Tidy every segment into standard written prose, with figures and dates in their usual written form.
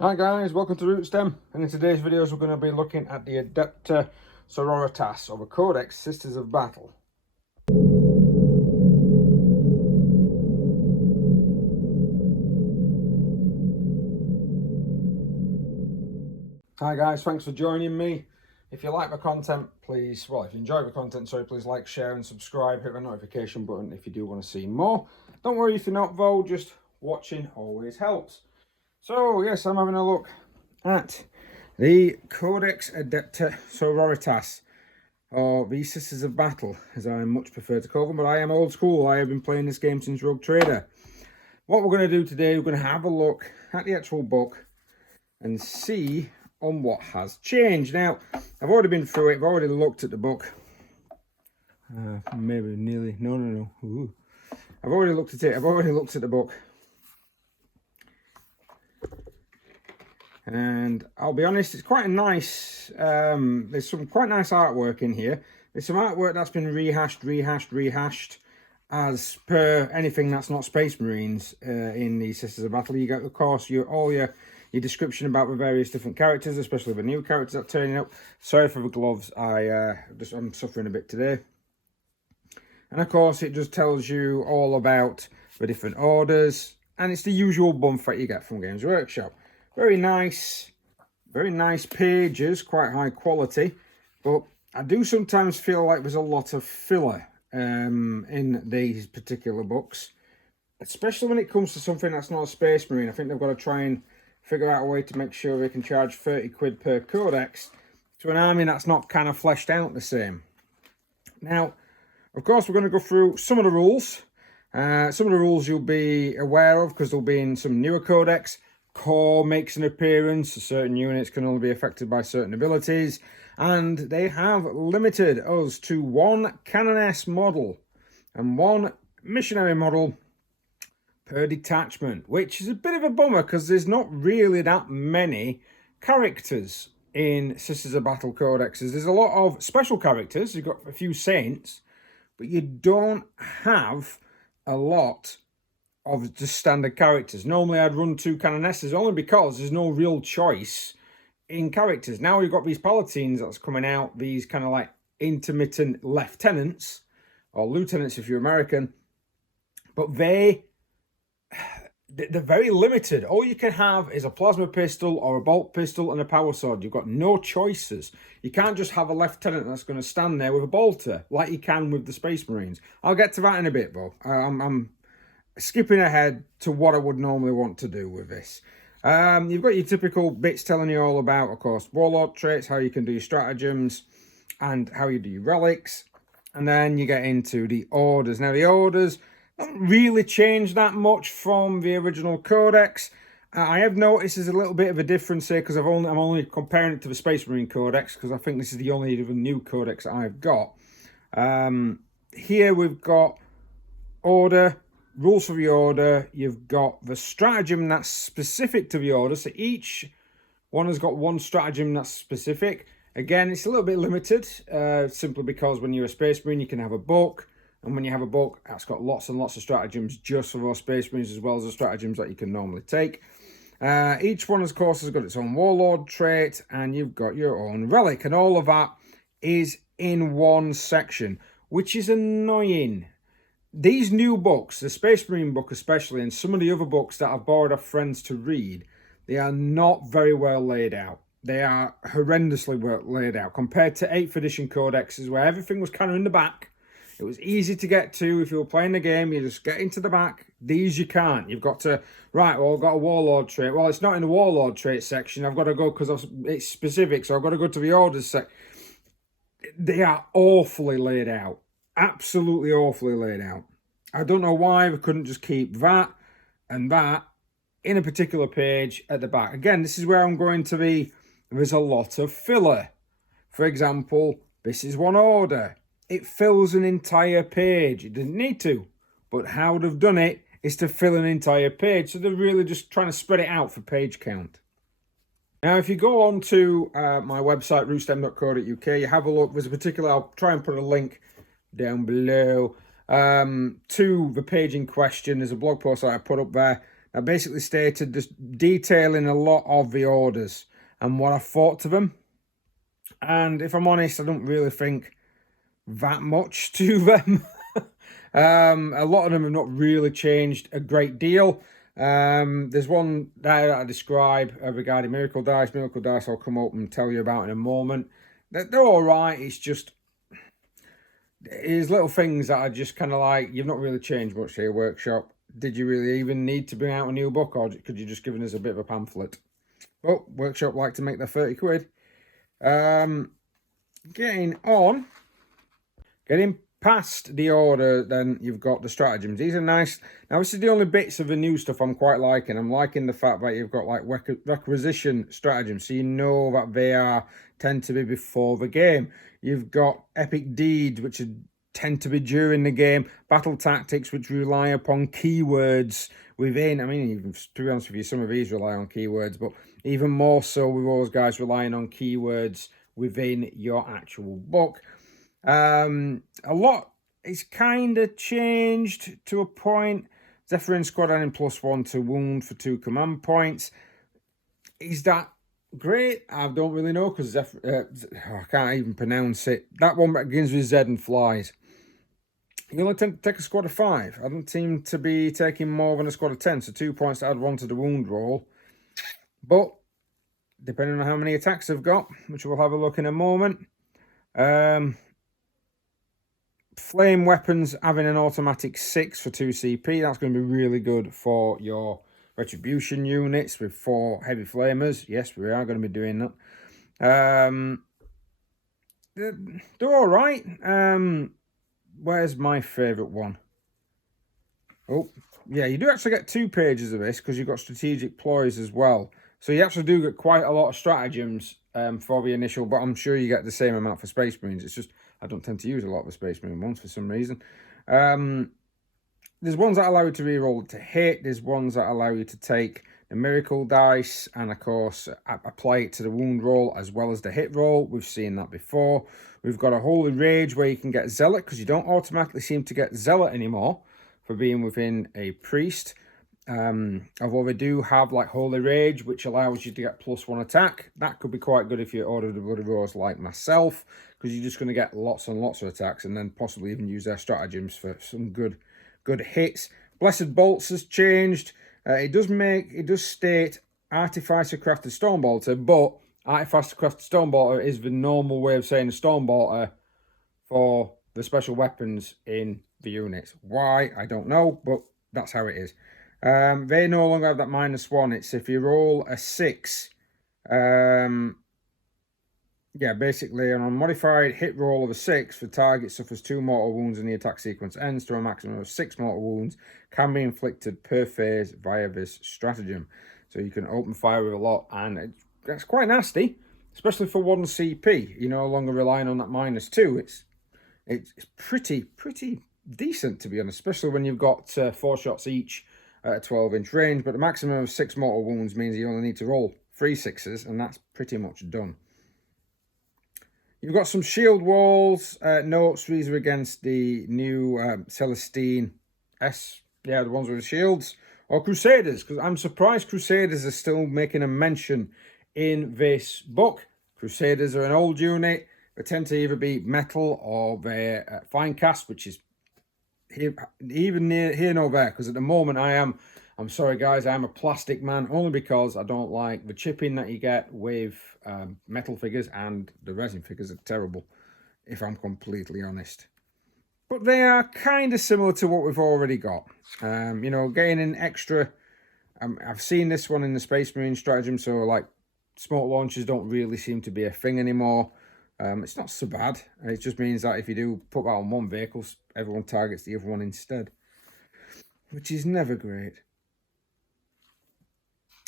Hi guys, welcome to Rootstem, and in today's videos we're going to be looking at the Adepta Sororitas, or the Codex Sisters of Battle. Hi guys, thanks for joining me. If you like my content, please, well, if you enjoy the content, sorry, please like, share and subscribe, hit the notification button if you do want to see more. Don't worry if you're not though, just watching always helps. So yes, I'm having a look at the Codex Adepta Sororitas, or the Sisters of Battle, as I much prefer to call them, but I am old school. I have been playing this game since Rogue Trader. What we're going to do today, we're going to have a look at the actual book and see on what has changed. Now, I've already been through it, I've already looked at the book. Maybe nearly, no. Ooh. I've already looked at it, I've already looked at the book. And I'll be honest, it's quite a nice, there's some quite nice artwork in here. There's some artwork that's been rehashed, as per anything that's not Space Marines in the Sisters of Battle. You get, of course, all your description about the various different characters, especially the new characters that are turning up. Sorry for the gloves, I'm suffering a bit today. And of course, it just tells you all about the different orders, and it's the usual bump that you get from Games Workshop. Very nice pages, quite high quality, but I do sometimes feel like there's a lot of filler in these particular books, especially when it comes to something that's not a Space Marine. I think they've got to try and figure out a way to make sure they can charge 30 quid per codex to an army that's not kind of fleshed out the same. Now, of course, we're going to go through some of the rules. Some of the rules you'll be aware of because they'll be in some newer codex. Core makes an appearance. Certain units can only be affected by certain abilities, and they have limited us to one Canoness model and one missionary model per detachment, which is a bit of a bummer because there's not really that many characters in Sisters of Battle Codexes. There's a lot of special characters. You've got a few saints, but you don't have a lot of just standard characters. Normally I'd run 2 Canonesses only because there's no real choice in characters. Now you've got these Palatines that's coming out, these kind of like intermittent lieutenants, or lieutenants if you're American, but they're very limited. All you can have is a plasma pistol or a bolt pistol and a power sword. You've got no choices. You can't just have a lieutenant that's going to stand there with a bolter like you can with the Space Marines. I'll get to that in a bit though. I'm skipping ahead to what I would normally want to do with this. You've got your typical bits telling you all about, of course, warlord traits, how you can do your stratagems, and how you do your relics. And then you get into the orders. Now, the orders don't really change that much from the original codex. I have noticed there's a little bit of a difference here because I'm only comparing it to the Space Marine Codex because I think this is the only new codex that I've got. Here we've got order, rules for the order. You've got the stratagem that's specific to the order. So each one has got one stratagem that's specific. Again, it's a little bit limited, simply because when you're a Space Marine, you can have a book. And when you have a book, that's got lots and lots of stratagems just for those Space Marines, as well as the stratagems that you can normally take. Each one, of course, has got its own warlord trait, and you've got your own relic. And all of that is in one section, which is annoying. These new books, the Space Marine book especially, and some of the other books that I've borrowed off friends to read, they are not very well laid out. They are horrendously well laid out compared to 8th edition codexes where everything was kind of in the back. It was easy to get to. If you were playing the game, you just get into the back. These you can't. You've got to, right, well, I've got a warlord trait. Well, it's not in the warlord trait section. I've got to go because it's specific, so I've got to go to the orders section. They are awfully laid out. Absolutely awfully laid out. I don't know why we couldn't just keep that and that in a particular page at the back. Again, this is where I'm going to be. There's a lot of filler. For example, this is one order. It fills an entire page. It didn't need to, but how they've done it is to fill an entire page. So they're really just trying to spread it out for page count. Now, if you go on to my website, rootstem.co.uk, you have a look. There's a particular, I'll try and put a link down below to the page in question. There's a blog post that I put up there that basically stated just detailing a lot of the orders and what I thought to them. And if I'm honest, I don't really think that much to them. A lot of them have not really changed a great deal. There's one there that I describe regarding Miracle Dice. Miracle Dice I'll come up and tell you about in a moment. They're all right. It's just, it's little things that are just kind of like, you've not really changed much here, Workshop. Did you really even need to bring out a new book, or could you just give us a bit of a pamphlet? But Workshop like to make their 30 quid. Getting past the order, then you've got the stratagems. These are nice. Now, this is the only bits of the new stuff I'm quite liking. I'm liking the fact that you've got like requisition stratagems, so you know that they tend to be before the game. You've got epic deeds, which tend to be during the game. Battle tactics, which rely upon keywords within. I mean, even to be honest with you, some of these rely on keywords, but even more so with those guys relying on keywords within your actual book. A lot is kind of changed to a point. Zephyrin Squad adding +1 to wound for 2 command points. Is that great? I don't really know, because I can't even pronounce it. That one begins with Z and flies. You only tend to take a squad of 5. I don't seem to be taking more than a squad of 10, so 2 points to add 1 to the wound roll. But depending on how many attacks they've got, which we'll have a look in a moment. Flame weapons having an automatic 6 for 2 CP. That's going to be really good for your retribution units with 4 heavy flamers. Yes, we are going to be doing that. They're all right. Where's my favourite one? Oh, yeah, you do actually get 2 pages of this, because you've got strategic ploys as well. So you actually do get quite a lot of stratagems for the initial, but I'm sure you get the same amount for Space Marines. It's just, I don't tend to use a lot of the Space Marine ones for some reason. There's ones that allow you to reroll to hit. There's ones that allow you to take the Miracle Dice and, of course, apply it to the wound roll as well as the hit roll. We've seen that before. We've got a Holy Rage where you can get Zealot, because you don't automatically seem to get Zealot anymore for being within a Priest. Although they do have like Holy Rage, which allows you to get +1 attack. That could be quite good if you order the Bloody Rose like myself, because you're just going to get lots and lots of attacks, and then possibly even use their stratagems for some good hits. Blessed Bolts has changed. It does state Artificer Crafted Stonebolter, but Artificer Crafted Stonebolter is the normal way of saying a Stonebolter for the special weapons in the units. Why, I don't know, but that's how it is. They no longer have that -1. It's if you roll a 6. Yeah, basically on a modified hit roll of a 6, the target suffers 2 mortal wounds and the attack sequence ends, to a maximum of 6 mortal wounds can be inflicted per phase via this stratagem. So you can open fire with a lot, and that's quite nasty, especially for 1 CP. You're no longer relying on that -2. It's pretty decent, to be honest, especially when you've got 4 shots each at a 12-inch range. But the maximum of 6 mortal wounds means you only need to roll 3 6s, and that's pretty much done. You've got some shield walls notes. These are against the new Celestine S. Yeah, the ones with the shields. Or Crusaders, because I'm surprised Crusaders are still making a mention in this book. Crusaders are an old unit. They tend to either be metal or they're fine cast, which is even here nor there, because at the moment I'm sorry guys, I'm a plastic man, only because I don't like the chipping that you get with metal figures, and the resin figures are terrible, if I'm completely honest. But they are kind of similar to what we've already got. You know, getting an extra, I've seen this one in the Space Marine stratagem, so like smoke launchers don't really seem to be a thing anymore. It's not so bad. It just means that if you do put that on one vehicle, everyone targets the other one instead, which is never great.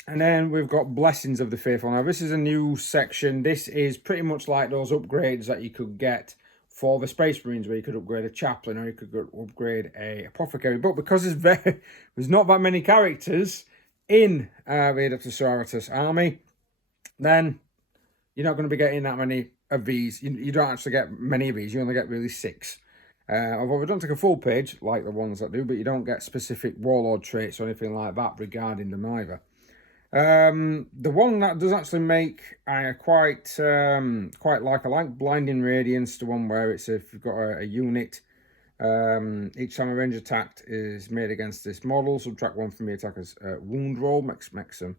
And then we've got Blessings of the Faithful. Now, this is a new section. This is pretty much like those upgrades that you could get for the Space Marines, where you could upgrade a chaplain or you could upgrade a apothecary. But because there's not that many characters in the Adepta Sororitas army, then you're not going to be getting that many of these. You don't actually get many of these. You only get really 6. Although we don't take a full page like the ones that do, but you don't get specific warlord traits or anything like that regarding them either. The one that does actually make I quite like, I like Blinding Radiance, the one where it's if you've got a unit, each time a range attack is made against this model, subtract 1 from the attacker's wound roll, makes them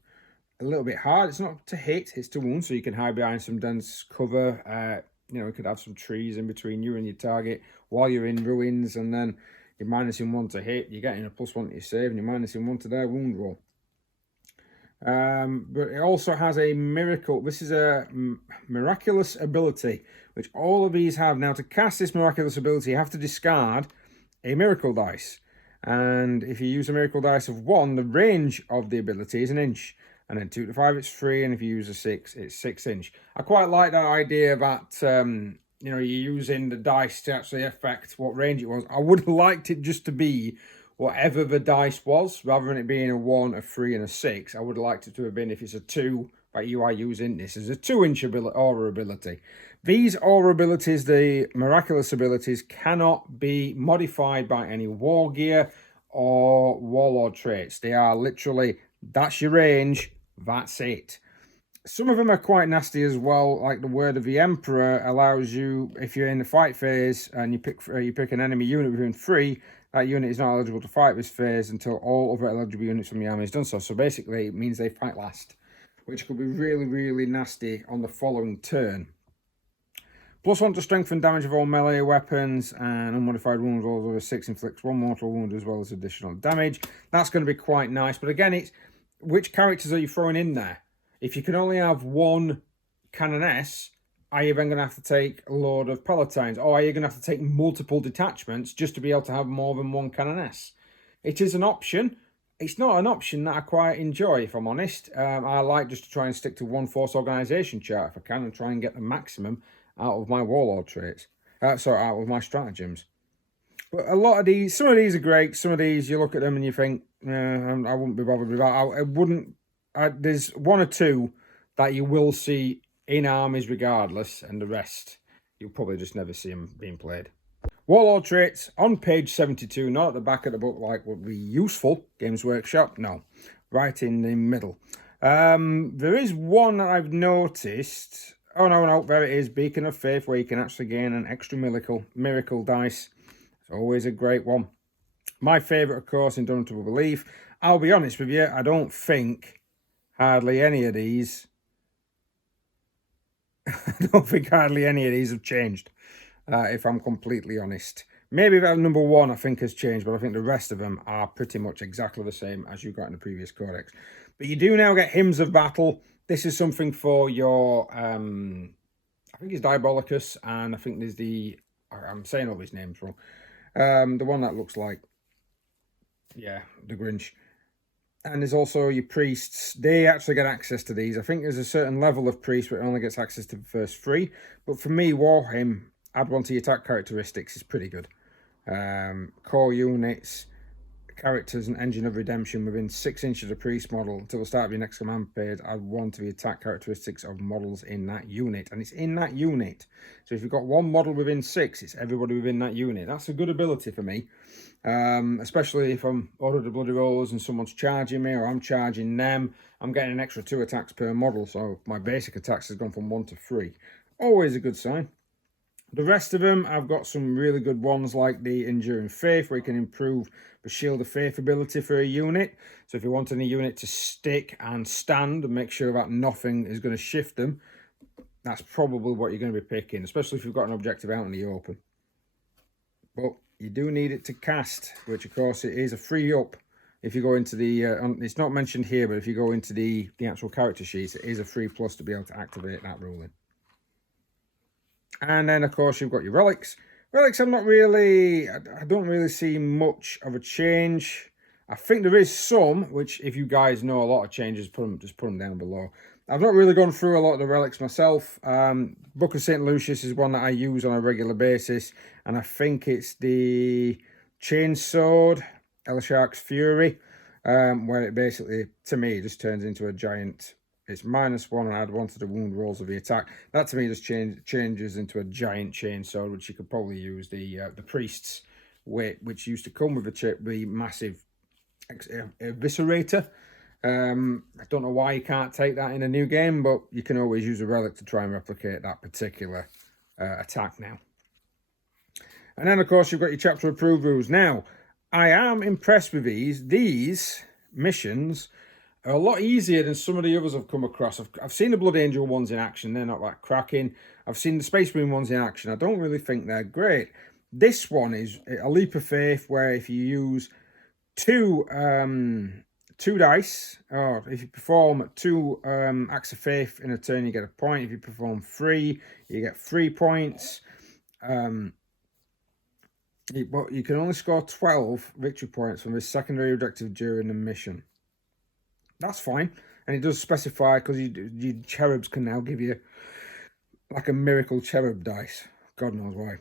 a little bit hard. It's not to hit, it's to wound, so you can hide behind some dense cover. You know, you could have some trees in between you and your target while you're in ruins, and then you're minusing 1 to hit, you're getting a +1 to your save, and you're minusing 1 to their wound roll. But it also has a miracle. This is a miraculous ability, which all of these have. Now, to cast this miraculous ability, you have to discard a miracle dice. And if you use a miracle dice of 1, the range of the ability is 1 inch. And then 2 to 5, it's 3. And if you use a 6, it's 6 inch. I quite like that idea that, you know, you're using the dice to actually affect what range it was. I would have liked it just to be whatever the dice was, rather than it being a 1, a 3, and a 6. I would have liked it to have been, if it's a 2, that you are using this as a 2-inch aura ability. These aura abilities, the miraculous abilities, cannot be modified by any war gear or warlord traits. They are literally, that's your range, that's it. Some of them are quite nasty as well, like the Word of the Emperor allows you, if you're in the fight phase and you pick an enemy unit within 3, that unit is not eligible to fight this phase until all other eligible units from the army is done so. So basically, it means they fight last, which could be really, really nasty on the following turn. +1 to strength and damage of all melee weapons, and unmodified wounds rolls over 6 inflicts 1 mortal wound as well as additional damage. That's going to be quite nice. But again, it's which characters are you throwing in there? If you can only have 1 Canoness, are you then going to have to take a load of Palatines? Or are you going to have to take multiple detachments just to be able to have more than 1 Canoness? It is an option. It's not an option that I quite enjoy, if I'm honest. I like just to try and stick to 1 force organisation chart if I can, and try and get the maximum out of my warlord traits. Out of my stratagems. But a lot of these, some of these are great. Some of these, you look at them and you think, I wouldn't be bothered with that. I wouldn't. There's 1 or 2 that you will see in armies regardless, and the rest you'll probably just never see them being played. Warlord traits on page 72, not at the back of the book like would be useful, Games Workshop, no, right in the middle. There is one that I've noticed. Oh no, there it is, Beacon of Faith, where you can actually gain an extra miracle dice. It's always a great one. My favourite, of course, Indomitable Belief. I'll be honest with you, I don't think hardly any of these have changed, if I'm completely honest. Maybe that number 1 I think has changed, but I think the rest of them are pretty much exactly the same as you got in the previous codex. But you do now get Hymns of Battle. This is something for your, I think it's Diabolicus, and I think there's the, I'm saying all these names wrong, the one that looks like, yeah, the Grinch. And there's also your priests. They actually get access to these. I think there's a certain level of priest, but it only gets access to the first 3. But for me, War Hymn, add 1 to your attack characteristics is pretty good. Core units, characters, and Engine of Redemption within 6 inches of the priest model until the start of your next command page. Add 1 to the attack characteristics of models in that unit. And it's in that unit. So if you've got 1 model within 6, it's everybody within that unit. That's a good ability for me. Especially if I'm ordered the bloody rollers and someone's charging me or I'm charging them, I'm getting an extra 2 attacks per model, so my basic attacks has gone from 1 to 3. Always a good sign. The rest of them, I've got some really good ones like the Enduring Faith, where you can improve the Shield of Faith ability for a unit. So if you want any unit to stick and stand and make sure that nothing is going to shift them, that's probably what you're going to be picking, especially if you've got an objective out in the open. But you do need it to cast, which of course it is a free up. If you go into the, it's not mentioned here, but if you go into the actual character sheets, it is a free plus to be able to activate that ruling. And then of course you've got your relics. Relics, I don't really see much of a change. I think there is some, which if you guys know a lot of changes, just put them down below. I've not really gone through a lot of the relics myself. Book of St. Lucius is one that I use on a regular basis, and I think it's the Chain Sword, Elishark's Fury, where it basically, to me, just turns into a giant It's -1 and add 1 to the wound rolls of the attack. That to me just changes into a giant chainsaw, which you could probably use the priest's weight, which used to come with the massive eviscerator. I don't know why you can't take that in a new game, but you can always use a relic to try and replicate that particular attack now. And then, of course, you've got your chapter approved rules. Now, I am impressed with these. These missions are a lot easier than some of the others I've come across. I've seen the Blood Angel ones in action. They're not that cracking. I've seen the Space Marine ones in action. I don't really think they're great. This one is a leap of faith where if you use two dice, or if you perform 2 acts of faith in a turn, you get a point. If you perform 3, you get 3 points. But you can only score 12 victory points from this secondary objective during the mission. That's fine. And it does specify, because your cherubs can now give you like a miracle cherub dice. God knows why.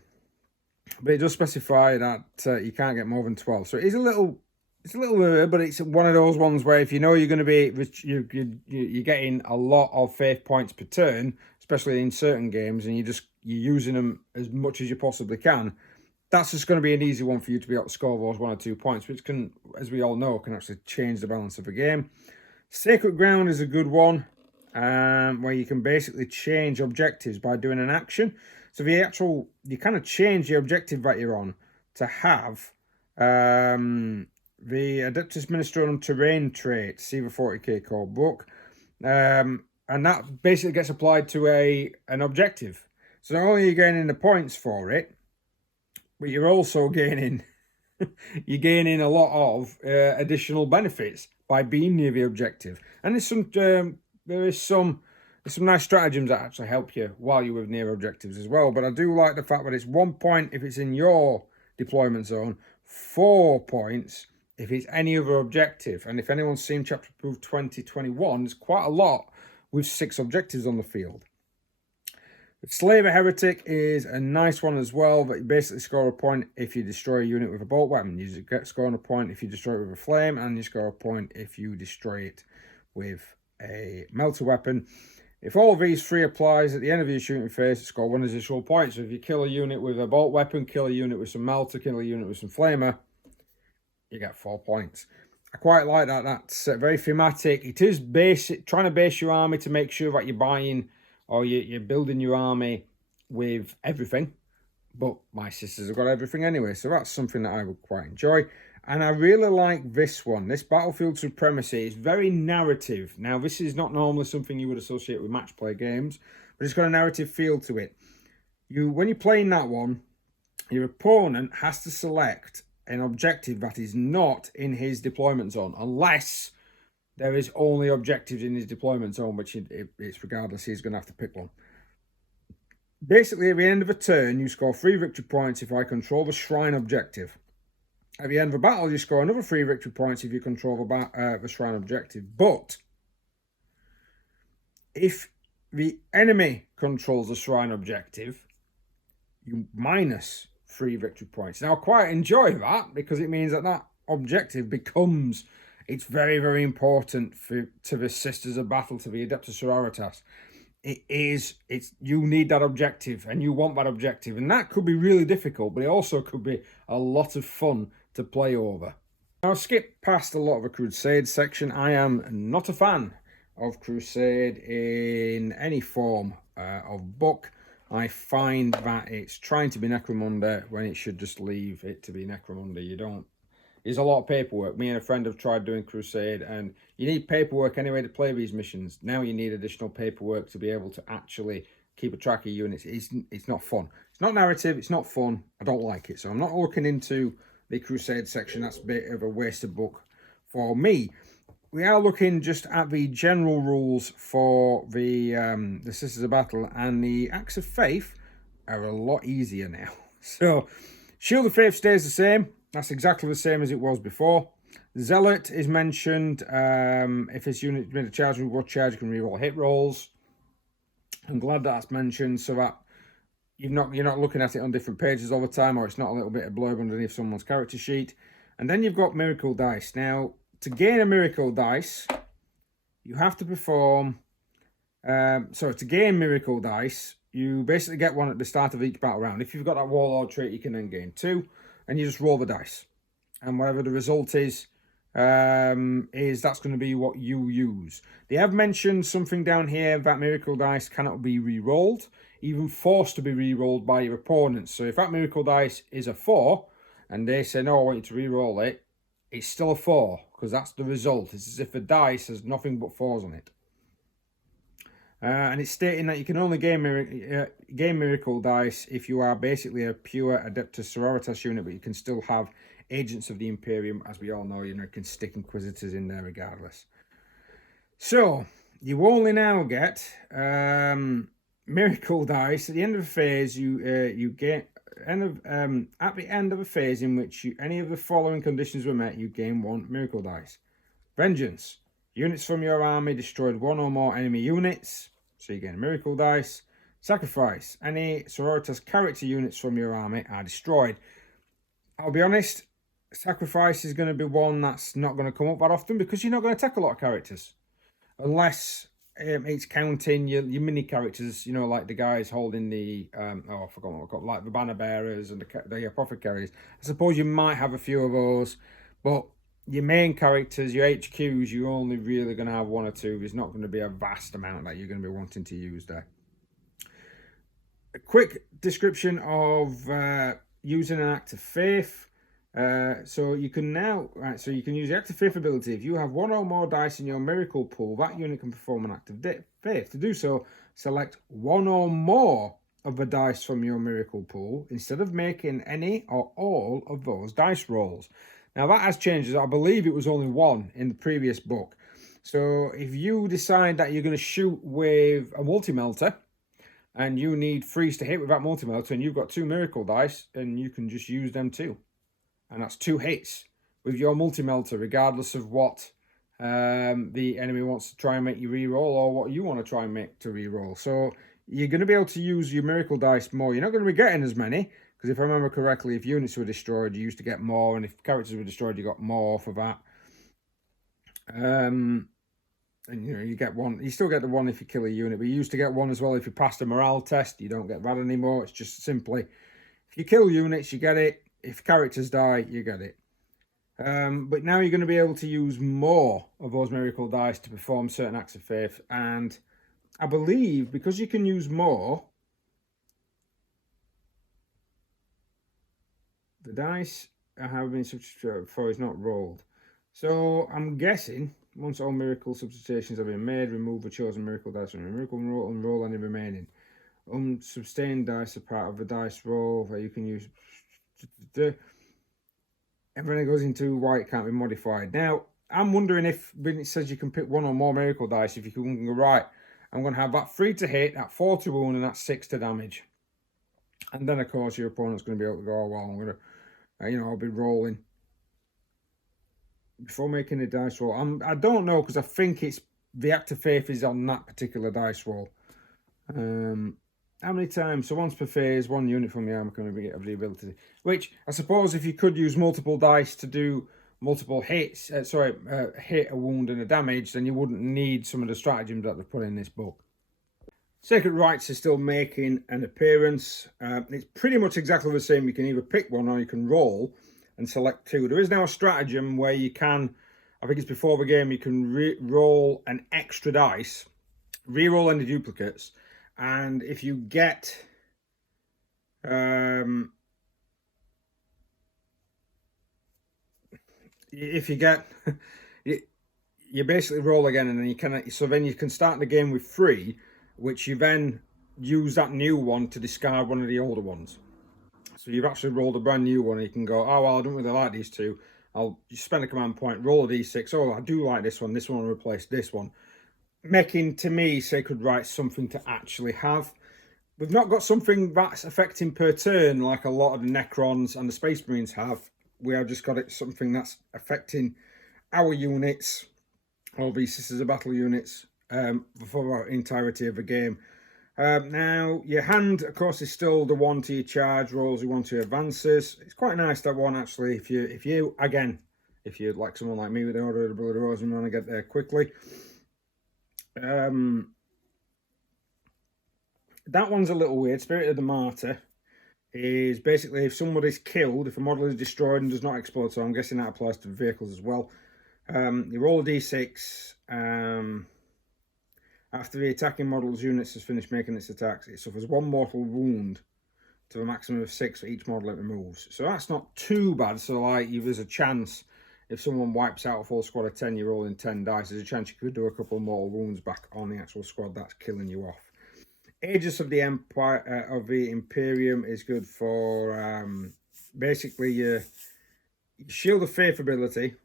But it does specify that you can't get more than 12. So it is a little... It's a little rare, but it's one of those ones where if you know you're going to be... You're getting a lot of faith points per turn, especially in certain games, and you're using them as much as you possibly can. That's just going to be an easy one for you to be able to score those 1 or 2 points, which can, as we all know, can actually change the balance of the game. Sacred Ground is a good one, where you can basically change objectives by doing an action. So you kind of change the objective that you're on to have the Adeptus Ministrorum Terrain trait, see the 40k core book, and that basically gets applied to an objective. So not only are you gaining the points for it, but you're also gaining a lot of additional benefits by being near the objective. And there's some nice stratagems that actually help you while you're with near objectives as well. But I do like the fact that it's 1 point if it's in your deployment zone, 4 points if it's any other objective. And if anyone's seen Chapter Approved 2021, there's quite a lot with 6 objectives on the field. Slaver Heretic is a nice one as well, but you basically score a point if you destroy a unit with a bolt weapon. You get scoring a point if you destroy it with a flame, and you score a point if you destroy it with a melter weapon. If all of these 3 applies at the end of your shooting phase, you score 1 additional point. So if you kill a unit with a bolt weapon, kill a unit with some melter, kill a unit with some flamer, you get 4 points. I quite like that. That's very thematic. It is trying to base your army to make sure that you're buying or you're building your army with everything. But my sisters have got everything anyway, so that's something that I would quite enjoy. And I really like this one. This Battlefield Supremacy is very narrative. Now, this is not normally something you would associate with match play games, but it's got a narrative feel to it. When you're playing that one, your opponent has to select an objective that is not in his deployment zone, unless there is only objectives in his deployment zone, which it's regardless, he's going to have to pick one. Basically, at the end of a turn, you score 3 victory points if I control the shrine objective. At the end of a battle, you score another 3 victory points if you control the shrine objective. But if the enemy controls the shrine objective, you minus 3 victory points. Now, I quite enjoy that because it means that that objective becomes... It's very, very important to the Sisters of Battle, to the Adepta Sororitas. You need that objective and you want that objective. And that could be really difficult, but it also could be a lot of fun to play over. Now, I've skipped past a lot of the Crusade section. I am not a fan of Crusade in any form of book. I find that it's trying to be Necromunda when it should just leave it to be Necromunda. There's a lot of paperwork. Me and a friend have tried doing Crusade, and you need paperwork anyway to play these missions. Now you need additional paperwork to be able to actually keep a track of units. It's not fun. It's not narrative. It's not fun. I don't like it. So I'm not looking into the Crusade section. That's a bit of a wasted book for me. We are looking just at the general rules for the Sisters of Battle, and the Acts of Faith are a lot easier now. So Shield of Faith stays the same. That's exactly the same as it was before. Zealot is mentioned. If this unit made a charge with what charge, you can reroll hit rolls. I'm glad that's mentioned so that you're not looking at it on different pages all the time, or it's not a little bit of blurb underneath someone's character sheet. And then you've got Miracle Dice. Now, to gain a Miracle Dice, you have to perform So to gain miracle dice, you basically get one at the start of each battle round. If you've got that warlord trait, you can then gain 2, and you just roll the dice, and whatever the result is that's going to be what you use. They have mentioned something down here that miracle dice cannot be re-rolled, even forced to be re-rolled by your opponents. So if that miracle dice is a 4 and they say no, I want you to re-roll it, it's still a 4 because that's the result. It's as if the dice has nothing but 4s on it. And it's stating that you can only gain miracle dice if you are basically a pure Adepta Sororitas unit, but you can still have Agents of the Imperium. As we all know, you can stick Inquisitors in there regardless. So you only now get miracle dice at the end of a phase. You get at the end of a phase in which any of the following conditions were met, you gain 1 miracle dice. Vengeance. Units from your army destroyed 1 or more enemy units, so you gain a miracle dice. Sacrifice. Any Sororitas character units from your army are destroyed. I'll be honest, sacrifice is going to be one that's not going to come up that often because you're not going to take a lot of characters. Unless it's counting your mini characters, like the guys holding the, I forgot what they're called, like the banner bearers and the apothecaries. I suppose you might have a few of those, but your main characters, your HQs, you're only really going to have 1 or 2. There's not going to be a vast amount that you're going to be wanting to use there. A quick description of using an Act of Faith. So you can use the Act of Faith ability. If you have 1 or more dice in your miracle pool, that unit can perform an Act of Faith. To do so, select 1 or more of the dice from your miracle pool instead of making any or all of those dice rolls. Now that has changed. I believe it was only 1 in the previous book. So if you decide that you're going to shoot with a multi-melter and you need 3s to hit with that multi-melter and you've got 2 miracle dice, and you can just use them too. And that's 2 hits with your multi-melter, regardless of what the enemy wants to try and make you re-roll or what you want to try and make to re-roll. So you're going to be able to use your miracle dice more. You're not going to be getting as many, because if I remember correctly, if units were destroyed, you used to get more, and if characters were destroyed, you got more for that. And you get 1. You still get the 1 if you kill a unit, but you used to get 1 as well if you passed a morale test. You don't get that anymore. It's just simply if you kill units, you get it. If characters die, you get it. But now you're going to be able to use more of those miracle dice to perform certain acts of faith, and I believe because you can use more, the dice have been substituted for is not rolled. So I'm guessing once all miracle substitutions have been made, remove the chosen miracle dice from your miracle roll and roll any remaining. Unsustained dice are part of the dice roll that you can use. Everything that goes into white can't be modified. Now, I'm wondering if when it says you can pick 1 or more miracle dice, if you can go, right, I'm going to have that 3 to hit, that 4 to wound, and that 6 to damage. And then, of course, your opponent's going to be able to go, oh, well, I'm going to, I'll be rolling before making a dice roll. I don't know, because I think it's the Act of Faith is on that particular dice roll. How many times? So once per phase, 1 unit from the armor can be of the ability. Which, I suppose, if you could use multiple dice to do multiple hits, hit, a wound, and a damage, then you wouldn't need some of the stratagems that they've put in this book. Sacred Rites is still making an appearance. It's pretty much exactly the same. You can either pick 1 or you can roll and select 2. There is now a stratagem where you can, I think it's before the game, you can roll an extra dice, re-roll any duplicates, and if you get you basically roll again, and then you can start the game with 3, which you then use that new one to discard one of the older ones. So you've actually rolled a brand new one, and you can go, oh well, I don't really like these 2. I'll just spend a command point, roll a d6. Oh, I do like this one will replace this one, making, to me, Sacred Rites something to actually have. We've not got something that's affecting per turn like a lot of the Necrons and the Space Marines have. We have just got something that's affecting our units, or the Sisters of Battle units, for the entirety of the game. Now, your hand, of course, is still the 1 to your charge rolls, your 1 to your advances. It's quite nice, that one, actually, if you like someone like me with the Order of the Blood Rose and want to get there quickly. That one's a little weird. Spirit of the Martyr is basically if somebody's killed, if a model is destroyed and does not explode, so I'm guessing that applies to vehicles as well. You roll a d6. After the attacking model's units has finished making its attacks, it suffers 1 mortal wound to a maximum of 6 for each model it removes. So that's not too bad. So like, there's a chance if someone wipes out a full squad of 10, you're rolling 10 dice. There's a chance you could do a couple of mortal wounds back on the actual squad that's killing you off. Aegis of the Empire of the Imperium is good for basically your Shield of Faith ability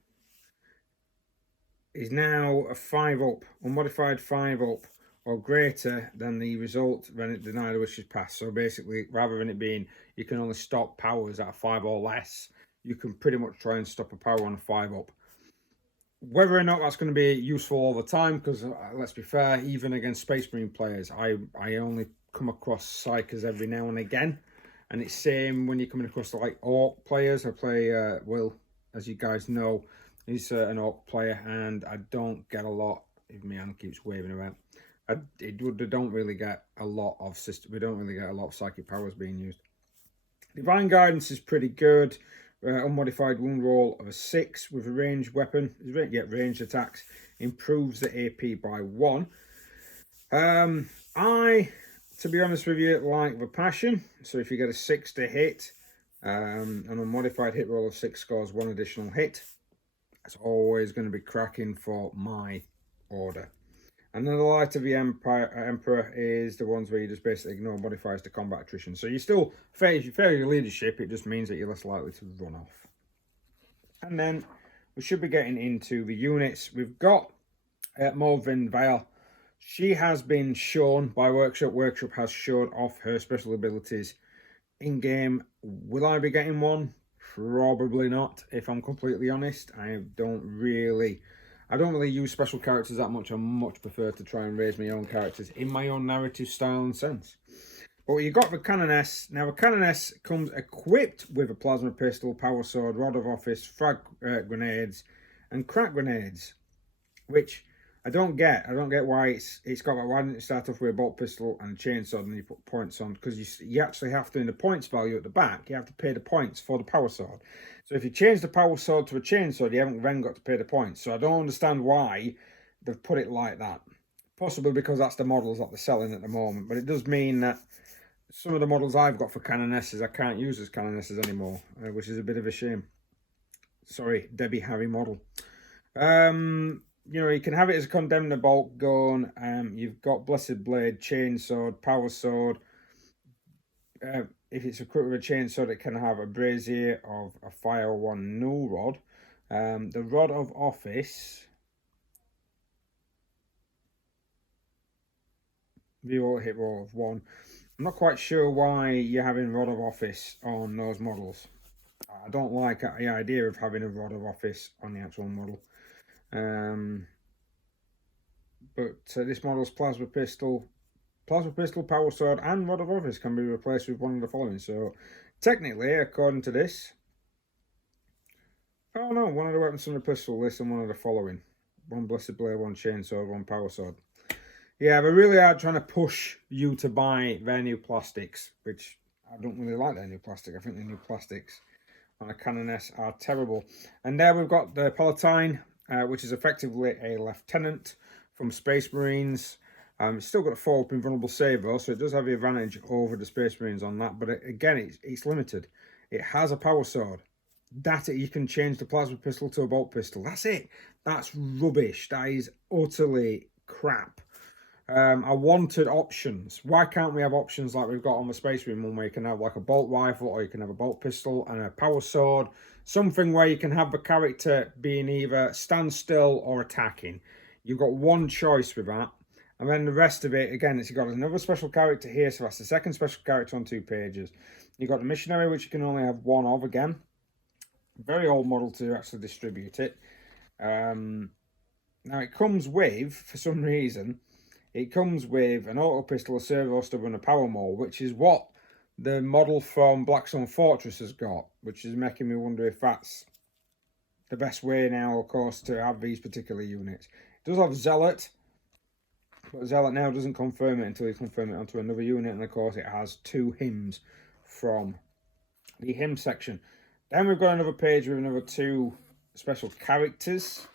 is now a 5-up, unmodified 5-up, or greater than the result when it denied a wish is passed. So basically, rather than it being you can only stop powers at a 5 or less, you can pretty much try and stop a power on a 5-up. Whether or not that's going to be useful all the time, because let's be fair, even against Space Marine players, I only come across Psychers every now and again. And it's same when you're coming across like Orc players. I play Will, as you guys know. He's an Orc player, and I don't get a lot. If my hand keeps waving around, I don't really get a lot of system. We don't really get a lot of psychic powers being used. Divine Guidance is pretty good. Unmodified wound roll of a 6 with a ranged weapon. Ranged attacks improves the AP by 1. I, to be honest with you, like the Passion. So if you get a 6 to hit, an unmodified hit roll of 6 scores 1 additional hit. It's always going to be cracking for my order. And then the Light of the Emperor is the ones where you just basically ignore modifiers to combat attrition. So you still fail your leadership, it just means that you're less likely to run off. And then we should be getting into the units. We've got Morvin Vale. She has been shown by Workshop. Workshop has showed off her special abilities in game. Will I be getting one? Probably not, if I'm completely honest. I don't really use special characters that much. I much prefer to try and raise my own characters in my own narrative style and sense. But you got the Canoness. Now, the Canoness comes equipped with a plasma pistol, power sword, rod of office, frag grenades, and crack grenades, which I don't get. I don't get why it's got that. Why didn't it start off with a bolt pistol and a chainsaw and you put points on? Because you actually have to, in the points value at the back, you have to pay the points for the power sword. So if you change the power sword to a chainsaw, you haven't then got to pay the points. So I don't understand why they've put it like that. Possibly because that's the models that they're selling at the moment. But it does mean that some of the models I've got for Canonesses I can't use as Canonesses anymore, which is a bit of a shame. Sorry, Debbie Harry model. You know, you can have it as a Condemned bolt gun. You've got Blessed Blade, Chainsword, Power Sword. If it's equipped with a chainsword, it can have a brazier of a Fire 1 null rod. The Rod of Office. View hit roll of 1. I'm not quite sure why you're having Rod of Office on those models. I don't like the idea of having a Rod of Office on the actual model. But this model's plasma pistol, power sword, and Rod of Office can be replaced with one of the following. So technically, according to this, oh no, one of the weapons on the pistol list and one of the following: 1 Blessed Blade, 1 Chainsword, 1 Power Sword. Yeah, they really are trying to push you to buy their new plastics, which I don't really like their new plastic. I think the new plastics on a Canoness are terrible. And there we've got the Palatine, which is effectively a lieutenant from Space Marines. It's still got a 4-up invulnerable save though, so it does have the advantage over the Space Marines on that. But again, it's limited. It has a power sword. That you can change the plasma pistol to a bolt pistol. That's it. That's rubbish. That is utterly crap. I wanted options. Why can't we have options like we've got on the Space Marine one, where you can have like a bolt rifle, or you can have a bolt pistol and a power sword? Something where you can have the character being either standstill or attacking. You've got one choice with that. And then the rest of it, again, it's got another special character here. So that's the second special character on 2 pages. You've got the missionary, which you can only have 1 of again. Very old model to actually distribute it. Now it comes with, for some reason, it comes with an auto pistol, a servo stub, and a power maul, which is what the model from Blackstone Fortress has got, which is making me wonder if that's the best way now, of course, to have these particular units. It does have Zealot, But Zealot now doesn't confirm it until you confirm it onto another unit, and of course it has 2 hymns from the hymn section. Then we've got another page with another 2 special characters.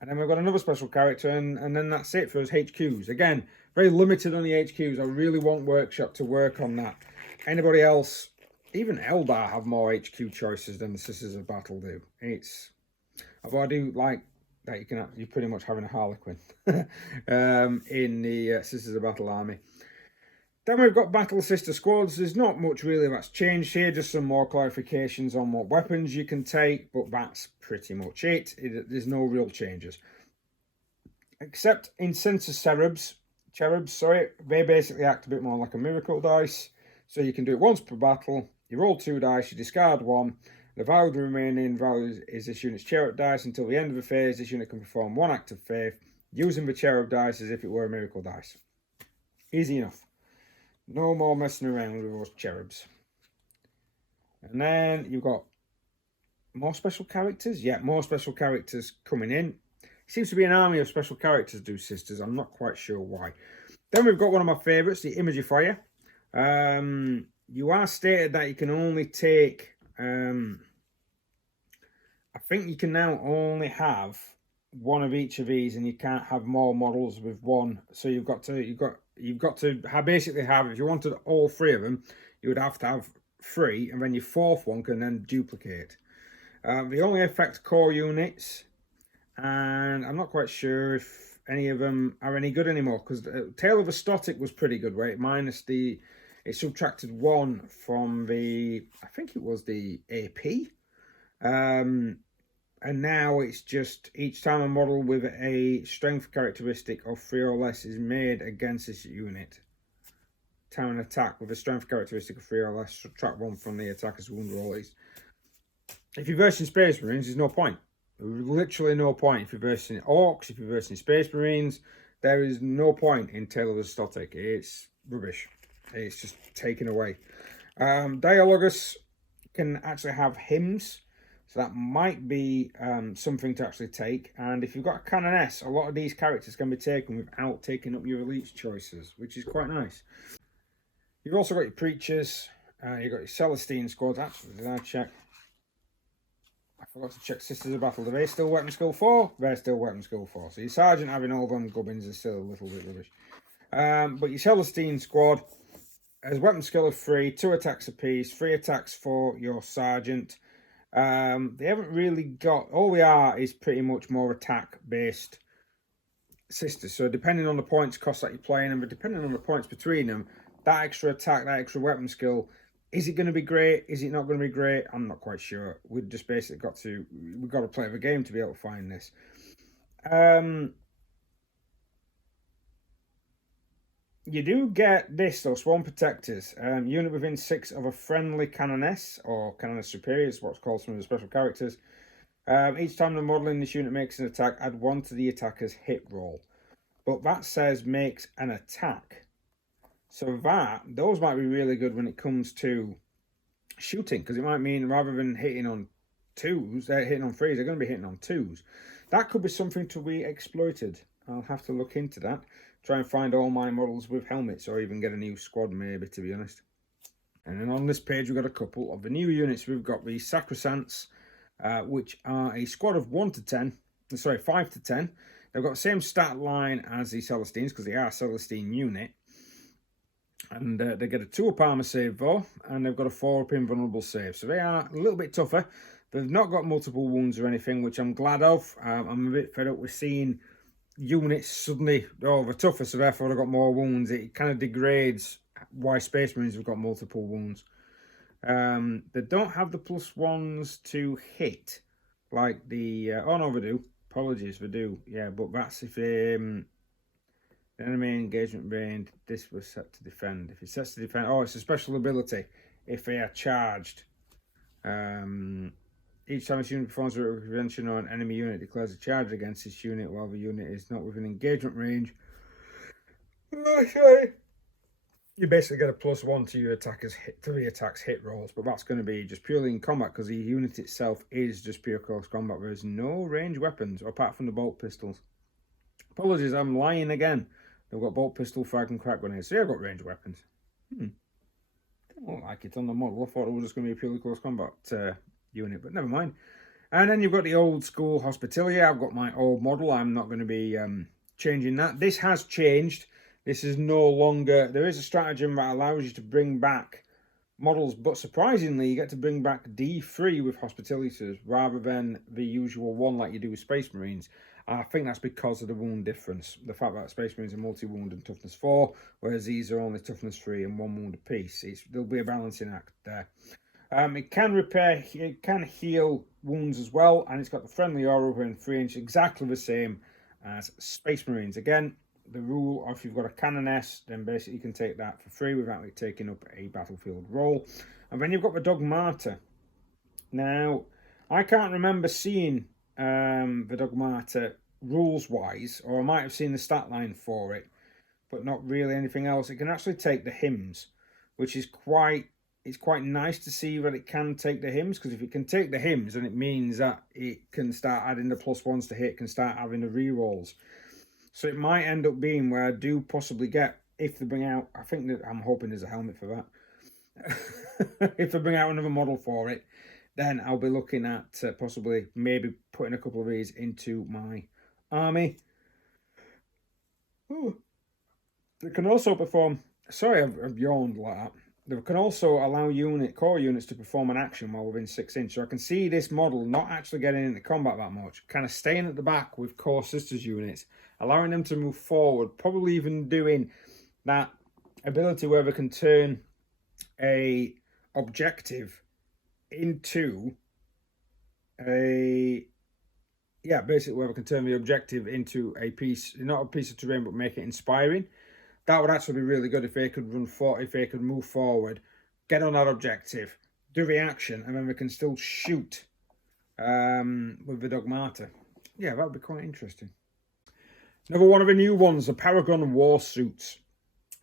And then we've got another special character, and then that's it for us HQs. Again, very limited on the HQs. I really want Workshop to work on that. Anybody else, even Eldar, have more HQ choices than the Sisters of Battle do. It's, although I do like that you're pretty much having a Harlequin in the Sisters of Battle army. Then we've got Battle Sister Squads. There's not much really that's changed here, just some more clarifications on what weapons you can take, but that's pretty much it. There's no real changes. Except in Census Cherubs, they basically act a bit more like a miracle dice. So you can do it once per battle, you roll 2 dice, you discard 1. The value of the remaining value is this unit's cherub dice. Until the end of the phase, this unit can perform 1 act of faith, using the cherub dice as if it were a miracle dice. Easy enough. No more messing around with those cherubs. And then you've got more special characters. Yeah, more special characters coming in. Seems to be an army of special characters do Sisters. I'm not quite sure why. Then we've got one of my favourites, the Imagery Fire. You are stated that you can only take... I think you can now only have 1 of each of these, and you can't have more models with 1. So you've got to basically have, if you wanted all 3 of them, you would have to have 3, and then your 4th one can then duplicate. They only affect core units, and I'm not quite sure if any of them are any good anymore, because Tale of a Stotic was pretty good, right? Minus it subtracted 1 from the, I think it was the AP. And now it's just each time a model with a strength characteristic of 3 or less is made against this unit, time an attack with a strength characteristic of 3 or less, subtract 1 from the attacker's wound roll. If you're versing Space Marines, there's no point. Literally no point. If you're versing Orcs, if you're versing Space Marines, there is no point in Tale of the Stotic. It's rubbish. It's just taken away. Dialogus can actually have hymns. So that might be something to actually take. And if you've got a Canoness, a lot of these characters can be taken without taking up your Elite's choices, which is quite nice. You've also got your Preachers. You've got your Celestine Squad. Actually, did I check? I forgot to check Sisters of Battle. Are they still Weapon Skill 4? They're still Weapon Skill 4. So your Sergeant having all them gubbins is still a little bit rubbish. But your Celestine Squad has Weapon Skill of 3, 2 attacks apiece, 3 attacks for your Sergeant. They haven't really got, all we are is pretty much more attack based Sisters. So depending on the points cost that you're playing, and depending on the points between them, that extra attack, that extra weapon skill, is it going to be great? Is it not going to be great? I'm not quite sure. We've just basically we've got to play the game to be able to find this. You do get this though, Swarm Protectors. Unit within 6 of a friendly Canoness, or Canoness Superior is what's called some of the special characters. Each time the model in this unit makes an attack, add 1 to the attacker's hit roll. But that says makes an attack. So those might be really good when it comes to shooting, because it might mean rather than hitting on 2s, they're hitting on 3s, they're going to be hitting on 2s. That could be something to be exploited. I'll have to look into that. Try and find all my models with helmets, or even get a new squad maybe, to be honest. And then on this page we've got a couple of the new units. We've got the Sacrosancts, which are a squad of 5 to 10. They've got the same stat line as the Celestines, because they are a Celestine unit. And they get a 2-up armor save though, and they've got a 4-up invulnerable save. So they are a little bit tougher. They've not got multiple wounds or anything, which I'm glad of. I'm a bit fed up with seeing units suddenly, they're tougher, so therefore they've got more wounds. It kind of degrades why Space Marines have got multiple wounds. They don't have the +1s to hit, like the... oh no, they do. Apologies, they do. Yeah, but that's if enemy engagement range, this was set to defend. If it sets to defend, oh, it's a special ability if they are charged. Each time this unit performs a prevention or an enemy unit declares a charge against this unit while the unit is not within engagement range. Okay. You basically get a +1 to your the attack's hit rolls, but that's going to be just purely in combat, because the unit itself is just pure close combat. There's no range weapons apart from the bolt pistols. Apologies, I'm lying again. They've got bolt pistol, frag and crack grenades. So yeah, I've got ranged weapons. Don't look like it on the model. I thought it was just going to be a purely close combat unit, but never mind. And then you've got the old school Hospitalia. I've got my old model. I'm not going to be changing that. This has changed. This is no longer... There is a stratagem that allows you to bring back models, but surprisingly, you get to bring back D3 with Hospitalities rather than the usual one like you do with Space Marines. I think that's because of the wound difference. The fact that Space Marines are multi-wound and toughness 4, whereas these are only toughness 3 and 1 wound apiece. There'll be a balancing act there. It can repair, it can heal wounds as well, and it's got the friendly aura within 3 inch, exactly the same as Space Marines. Again, the rule of if you've got a Canoness, then basically you can take that for free without it taking up a battlefield role. And then you've got the Dogmata. Now, I can't remember seeing the Dogmata rules-wise, or I might have seen the stat line for it, but not really anything else. It can actually take the hymns, which is quite nice to see that it can take the hymns, because if it can take the hymns, then it means that it can start adding the +1s to hit, can start having the re-rolls. So it might end up being where I do possibly get, if they bring out, I think that I'm hoping there's a helmet for that. If they bring out another model for it, then I'll be looking at possibly maybe putting a couple of these into my army. Ooh. They can also perform, sorry I've yawned like that. They can also allow core units to perform an action while within 6 inches. So I can see this model not actually getting into combat that much, kind of staying at the back with core sisters units, allowing them to move forward, probably even doing that ability where they can turn a objective into a, yeah, basically where we can turn the objective into a piece, not a piece of terrain, but make it inspiring. That would actually be really good if they could run forward, if they could move forward, get on that objective, do the action, and then we can still shoot with the Dogmata. Yeah, that would be quite interesting. Another one of the new ones, the Paragon War Suits.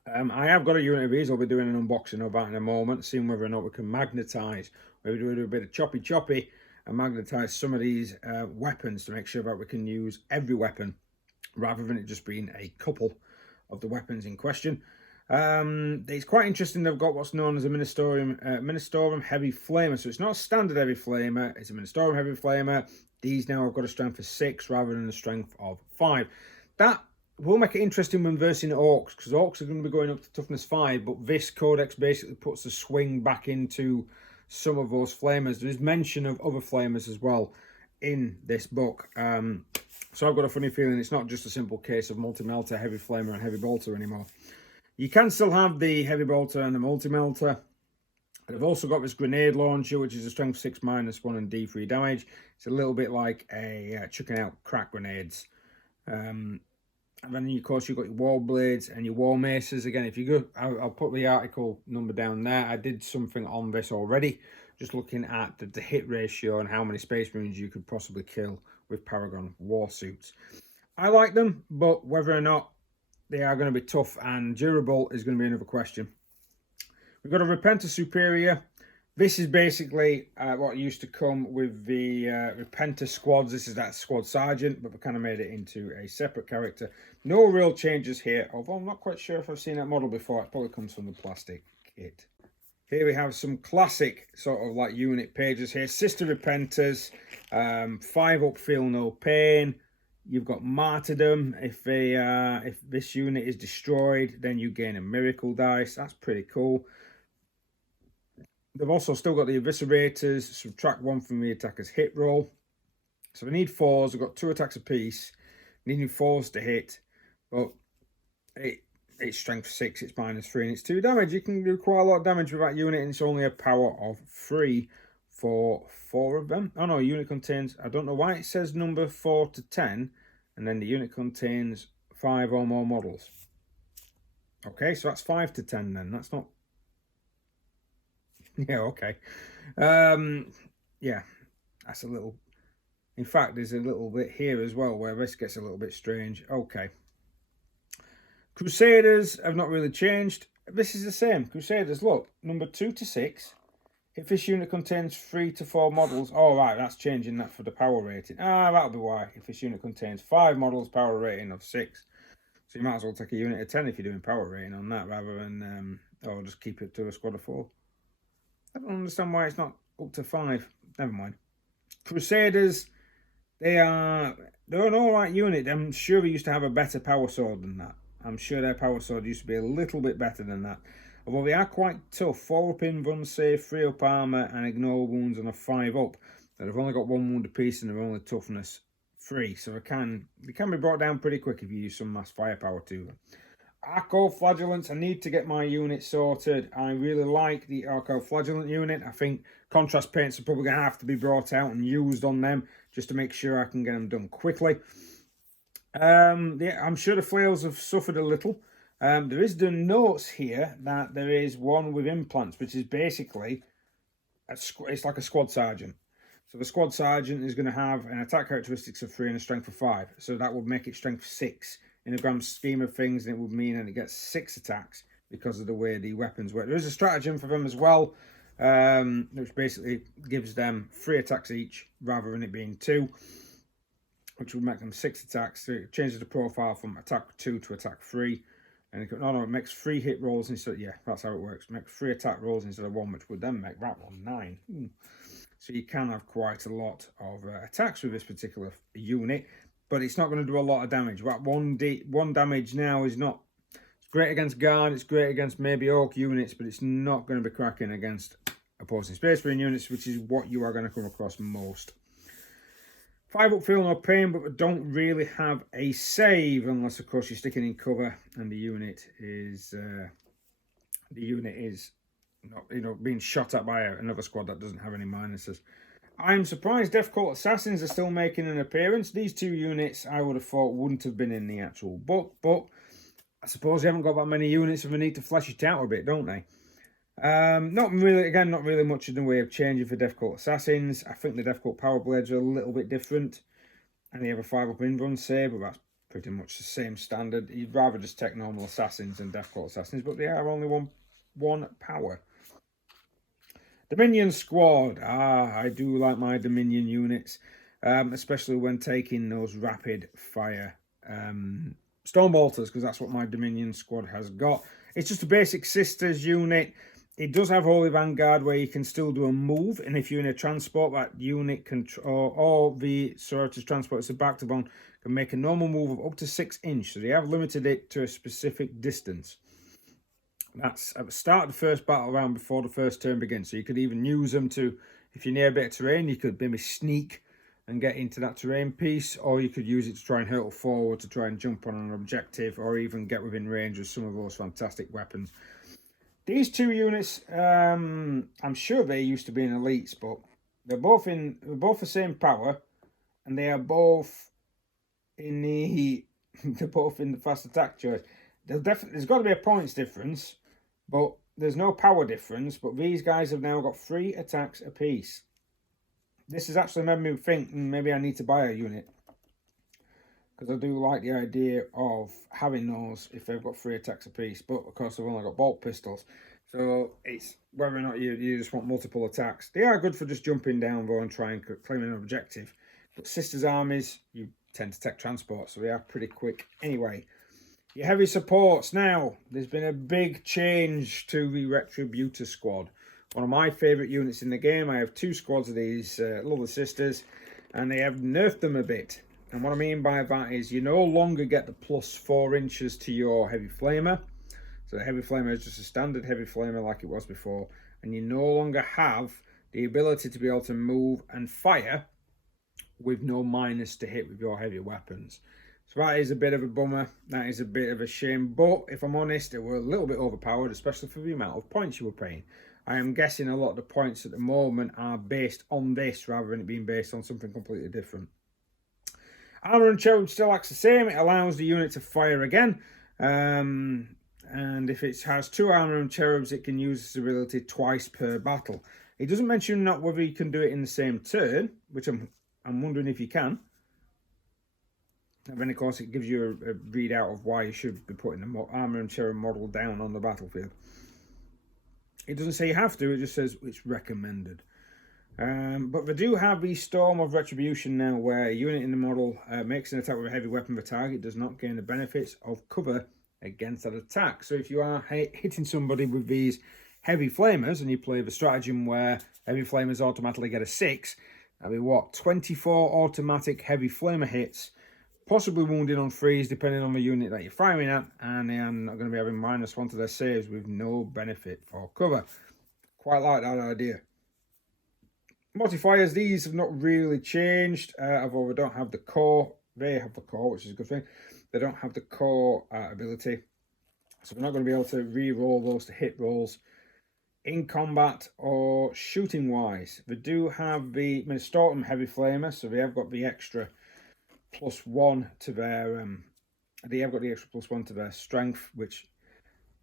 I have got a unit of these. I'll be doing an unboxing of that in a moment, seeing whether or not we can magnetize. Maybe do a bit of choppy and magnetize some of these weapons to make sure that we can use every weapon rather than it just being a couple of the weapons in question. It's quite interesting. They've got what's known as a Ministorum Heavy Flamer. So it's not a standard Heavy Flamer, it's a Ministorum Heavy Flamer. These now have got a strength of 6 rather than a strength of 5. That will make it interesting when versing Orcs, because Orcs are going to be going up to toughness 5, but this codex basically puts the swing back into some of those flamers. There's mention of other flamers as well in this book. So I've got a funny feeling it's not just a simple case of multi-melter, heavy flamer and heavy bolter anymore. You can still have the heavy bolter and the multi-melter. They've also got this grenade launcher, which is a strength 6 -1 and D3 damage. It's a little bit like a chucking out crack grenades. And then, of course, you've got your wall blades and your wall maces. Again, if you go, I'll put the article number down there. I did something on this already, just looking at the hit ratio and how many Space Marines you could possibly kill with Paragon War Suits. I like them, but whether or not they are going to be tough and durable is going to be another question. We've got a Repentor Superior. This is basically what used to come with the Repentor squads. This is that squad sergeant, but we kind of made it into a separate character. No real changes here, although I'm not quite sure if I've seen that model before. It probably comes from the plastic kit. Here we have some classic sort of like unit pages here. Sister Repenters, 5 up, feel no pain. You've got Martyrdom. If this unit is destroyed, then you gain a miracle dice. That's pretty cool. They've also still got the Eviscerators, subtract 1 from the attacker's hit roll. So they need 4s. They've got 2 attacks apiece, needing 4s to hit, but it's strength 6, it's -3, and it's 2 damage. You can do quite a lot of damage with that unit, and it's only a power of 3 for 4 of them. Oh no, unit contains, I don't know why it says number 4 to 10, and then the unit contains 5 or more models. Okay, so that's 5 to 10 then. That's not... Yeah, okay. Yeah, that's a little... In fact, there's a little bit here as well where this gets a little bit strange. Okay. Crusaders have not really changed. This is the same. Crusaders, look, number 2 to 6. If this unit contains 3 to 4 models, oh right, that's changing that for the power rating. Ah, that'll be why. If this unit contains 5 models, power rating of 6. So you might as well take a unit of 10 if you're doing power rating on that, rather than, or just keep it to a squad of 4. I don't understand why it's not up to 5. Never mind. Crusaders, they're an alright unit. I'm sure they used to have a better power sword than that. I'm sure their power sword used to be a little bit better than that. Although they are quite tough. 4 up in run save, 3 up armour, and ignore wounds on a 5 up. But they've only got 1 wound apiece and they're only toughness 3. So they can be brought down pretty quick if you use some mass firepower to them. Arco Flagellants, I need to get my unit sorted. I really like the Arco Flagellant unit. I think contrast paints are probably going to have to be brought out and used on them just to make sure I can get them done quickly. I'm sure the flails have suffered a little. There is the notes here that there is one with implants, which is basically, it's like a squad sergeant. So the squad sergeant is going to have an attack characteristics of 3 and a strength of 5. So that would make it strength 6 in the grand scheme of things, and it would mean that it gets 6 attacks because of the way the weapons work. There is a stratagem for them as well, which basically gives them 3 attacks each rather than it being 2, which would make them 6 attacks. So it changes the profile from attack 2 to attack 3. And it makes 3 hit rolls instead. Yeah, that's how it works. It makes 3 attack rolls instead of 1, which would then make that one 9. So you can have quite a lot of attacks with this particular unit, but it's not going to do a lot of damage. What 1 damage now is not. It's great against guard. It's great against maybe orc units, but it's not going to be cracking against opposing space marine units, which is what you are going to come across most. 5 up feel no pain, but don't really have a save unless, of course, you're sticking in cover and the unit is not, being shot at by another squad that doesn't have any minuses. I'm surprised Death Cult Assassins are still making an appearance. These 2 units I would have thought wouldn't have been in the actual book, but I suppose they haven't got that many units and they need to flesh it out a bit, don't they? Not really much in the way of changing for Death Cult Assassins. I think the Death Cult Power Blades are a little bit different, and they have a 5 up in run save, but that's pretty much the same standard. You'd rather just take normal Assassins than Death Cult Assassins, but they are only one power. Dominion Squad. I do like my Dominion units, especially when taking those rapid fire Stonebolters, because that's what my Dominion Squad has got. It's just a basic Sisters unit. It does have Holy Vanguard where you can still do a move, and if you're in a transport, that unit can, or the Sororitas transport, it's a back to bone, can make a normal move of up to 6 inches. So they have limited it to a specific distance. That's at the start of the first battle round before the first turn begins. So you could even use them to, if you're near a bit of terrain, you could maybe sneak and get into that terrain piece, or you could use it to try and hurtle forward to try and jump on an objective, or even get within range of some of those fantastic weapons. These 2 units, I'm sure they used to be in elites, but they're both the same power, and they are both in the they're both in the fast attack choice. There's got to be a points difference, but there's no power difference. But these guys have now got 3 attacks apiece. This has actually made me think maybe I need to buy a unit, because I do like the idea of having those if they've got 3 attacks apiece. But of course, I've only got bolt pistols, so it's whether or not you just want multiple attacks. They are good for just jumping down though and trying to claim an objective. But Sisters armies, you tend to take transport, so they are pretty quick anyway. Your heavy supports. Now, there's been a big change to the Retrobutor Squad. One of my favourite units in the game. I have 2 squads of these lovely sisters, and they have nerfed them a bit. And what I mean by that is you no longer get the plus 4 inches to your heavy flamer. So the heavy flamer is just a standard heavy flamer like it was before, and you no longer have the ability to be able to move and fire with no minus to hit with your heavy weapons. So that is a bit of a bummer. That is a bit of a shame. But if I'm honest, they were a little bit overpowered, especially for the amount of points you were paying. I am guessing a lot of the points at the moment are based on this rather than it being based on something completely different. Armour and Cherub still acts the same. It allows the unit to fire again. And if it has 2 Armour and Cherubs, it can use this ability twice per battle. It doesn't mention not whether you can do it in the same turn, which I'm wondering if you can. And then, of course, it gives you a readout of why you should be putting the Armour and Cherub model down on the battlefield. It doesn't say you have to, it just says it's recommended. But they do have the Storm of Retribution now, where a unit in the model makes an attack with a heavy weapon. The target does not gain the benefits of cover against that attack. So if you are hitting somebody with these heavy flamers and you play the stratagem where heavy flamers automatically get a 6, that'll be what, 24 automatic heavy flamer hits, possibly wounding on 3s depending on the unit that you're firing at, and they are not going to be having -1 to their saves with no benefit for cover. Quite like that idea. Modifiers, these have not really changed, although they don't have the core. They have the core, which is a good thing. They don't have the core ability, so we're not going to be able to re-roll those to hit rolls in combat or shooting wise. They do have the Storm Heavy Flamer, so they have got the extra +1 to their they have got the extra +1 to their strength, which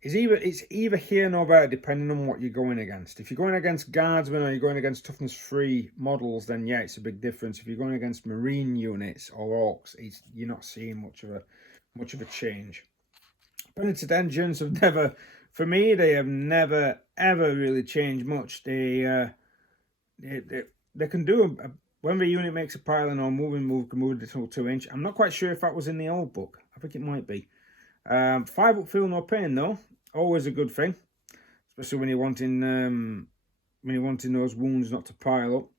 is either here nor there depending on what you're going against. If you're going against guardsmen or you're going against toughness 3 models, then yeah, it's a big difference. If you're going against marine units or orcs, you're not seeing much of a change. Penitent engines have never, for me, they have never ever really changed much. They can do when the unit makes a piling or move can move an additional 2-inch. I'm not quite sure if that was in the old book. I think it might be. 5 up, feel no pain though. Always a good thing, especially when you're wanting those wounds not to pile up.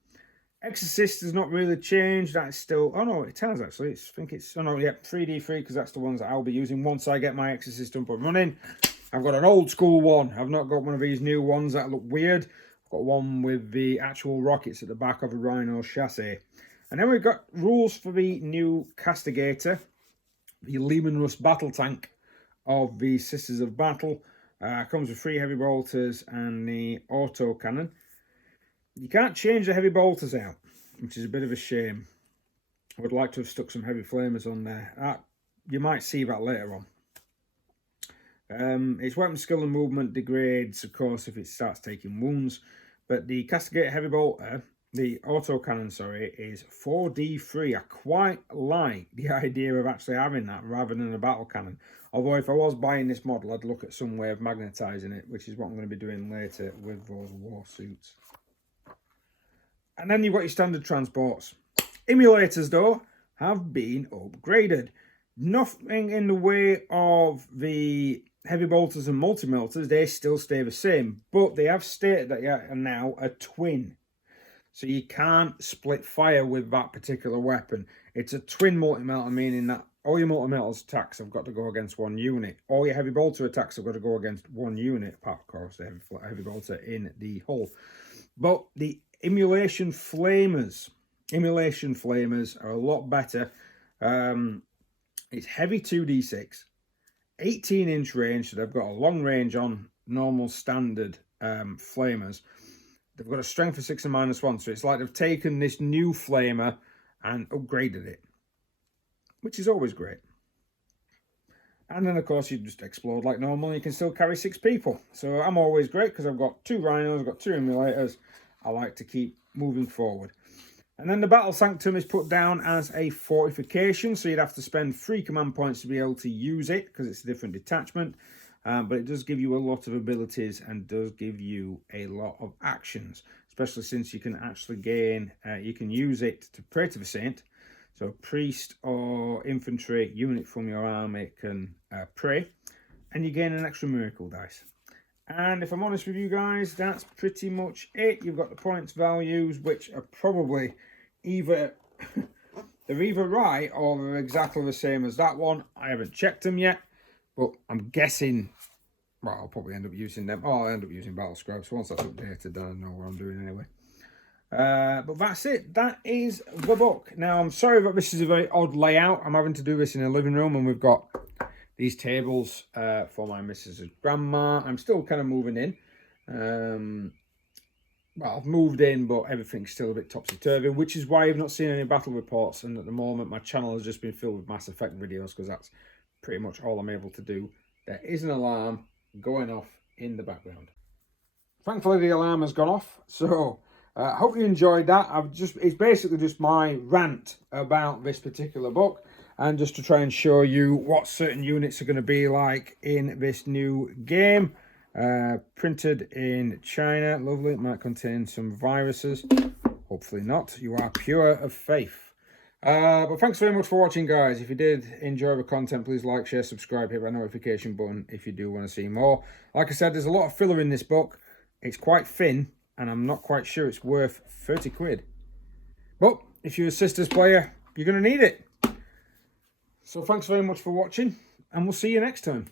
Exorcist has not really changed. That's still, oh no, it has actually. I think it's, oh no, yeah, 3D3, because that's the ones that I'll be using once I get my Exorcist up and running. I've got an old school one. I've not got one of these new ones that look weird. I've got one with the actual rockets at the back of a Rhino chassis. And then we've got rules for the new Castigator, the Lehman Russ battle tank of the Sisters of Battle. Comes with 3 heavy bolters and the auto cannon. You can't change the heavy bolters out, which is a bit of a shame. I would like to have stuck some heavy flamers on there. You might see that later on. Its weapon skill and movement degrades, of course, if it starts taking wounds. But the Castigator heavy bolter, the auto cannon, sorry, is 4D3. I quite like the idea of actually having that rather than a battle cannon. Although if I was buying this model, I'd look at some way of magnetizing it, which is what I'm going to be doing later with those war suits. And then you've got your standard transports. Emulators, though, have been upgraded. Nothing in the way of the heavy bolters and multi-melters. They still stay the same. But they have stated that you are now a twin. So you can't split fire with that particular weapon. It's a twin multi-melter, meaning that all your multi-melters attacks have got to go against one unit. All your heavy bolter attacks have got to go against one unit, apart, of course, the heavy bolter in the hull. But the emulation flamers are a lot better. It's heavy 2d6, 18-inch range, so they've got a long range on normal standard flamers. They've got a strength of 6 and -1, so it's like they've taken this new flamer and upgraded it, which is always great. And then, of course, you just explode like normal. You can still carry 6 people. So I'm always great because I've got 2 Rhinos, I've got 2 Emulators. I like to keep moving forward. And then the Battle Sanctum is put down as a fortification. So you'd have to spend 3 command points to be able to use it because it's a different detachment. But it does give you a lot of abilities and does give you a lot of actions, especially since you can actually gain, you can use it to pray to the saint. So priest or infantry unit from your army can pray, and you gain an extra miracle dice. And if I'm honest with you guys, that's pretty much it. You've got the points values, which are probably either they're either right or they're exactly the same as that one. I haven't checked them yet, but I'm guessing, well, I'll probably end up using them. Oh, I'll end up using Battle Scribe, so once that's updated, then I know what I'm doing anyway. But that's it. That is the book. Now, I'm sorry that this is a very odd layout. I'm having to do this in a living room, and we've got these tables for my missus' grandma. I'm still kind of moving in. Well, I've moved in, but everything's still a bit topsy-turvy, which is why you've not seen any battle reports. And at the moment, my channel has just been filled with Mass Effect videos, because that's pretty much all I'm able to do. There is an alarm going off in the background. Thankfully, the alarm has gone off, so I hope you enjoyed that. It's basically just my rant about this particular book, and just to try and show you what certain units are going to be like in this new game. Printed in China. Lovely. It might contain some viruses. Hopefully not. You are pure of faith. But thanks very much for watching, guys. If you did enjoy the content, please like, share, subscribe, hit that notification button if you do want to see more. Like I said, there's a lot of filler in this book. It's quite thin, and I'm not quite sure it's worth 30 quid. But if you're a Sisters player, you're going to need it. So thanks very much for watching, and we'll see you next time.